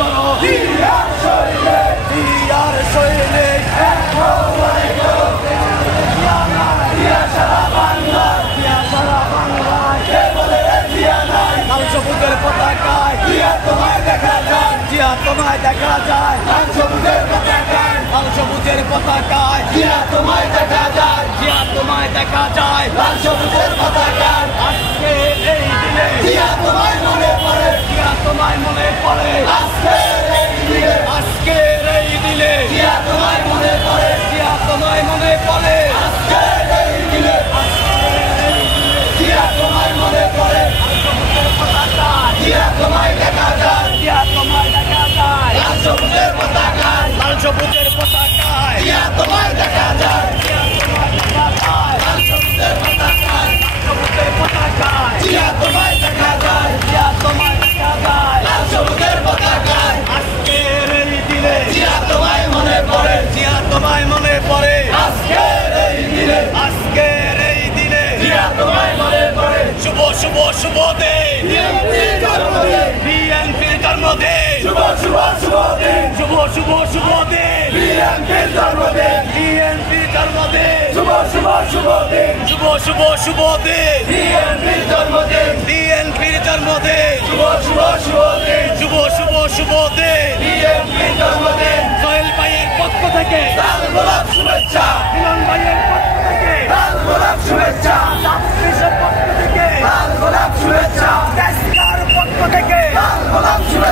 করো দিয়ার সৈনিক লাল সবুজের পতাকায় জিয়া তোমায় দেখা যায় জিয়া তোমায় দেখা যায় লাল সবুজের পতাকায় লাল সবুজের পতাকায় জিয়া তোমায় দেখা যায় জিয়া তোমায় দেখা যায় লাল সবুজের পতাকায় আজকে এই দিনে জিয়া তোমায় মনে পড়ে জিয়া তোমায় মনে পড়ে আজকে এই দিনে আজকের এই দিনে জিয়া তোমায় মনে পড়ে জিয়া তোমায় মনে পড়ে আজকে এই দিনে জিয়া তোমায় মনে পড়ে জিয়া তোমায় দেখা যায় জিয়া তোমায় দেখা যায় লাল সবুজের পতাকায় লাল সবুজের পতাকায় জিয়া তোমায় দেখা যায় জিয়া তোমায় দেখা যায় লাল সবুজের পতাকায় সবুজের পতাকায় জিয়া তোমায় দেখা যায় জিয়া তোমায় দেখা যায় লাল সবুজের পতাকায় আজকের এই দিনে জিয়া তোমায় মনে পড়ে জিয়া তোমায় মনে পড়ে আজকের এই দিনে আজকের এই দিনে জিয়া তোমায় মনে পড়ে শুভ শুভ শুভ দিন বিএনপির জন্মদিন শুভ শুভ শুভ দিন শুভ শুভ শুভ দিন বিএনপির জন্মদিন বিএনপির জন্মদিন শুভ শুভ শুভ দিন শুভ শুভ শুভ দিন বিএনপির জন্মদিন বিএনপির জন্মদিন শুভ শুভ শুভ দিন শুভ শুভ শুভ দিন বিএনপির জন্মদিন সোহেল ভাইয়ের পক্ষ থেকে লাল গোলাপ শুভেচ্ছা মিলন ভাইয়ের পক্ষ থেকে লাল গোলাপ শুভেচ্ছা পক্ষ থেকে লাল গোলাপ শুভেচ্ছা দেশকার পক্ষ থেকে লাল গোলাপ শুভেচ্ছা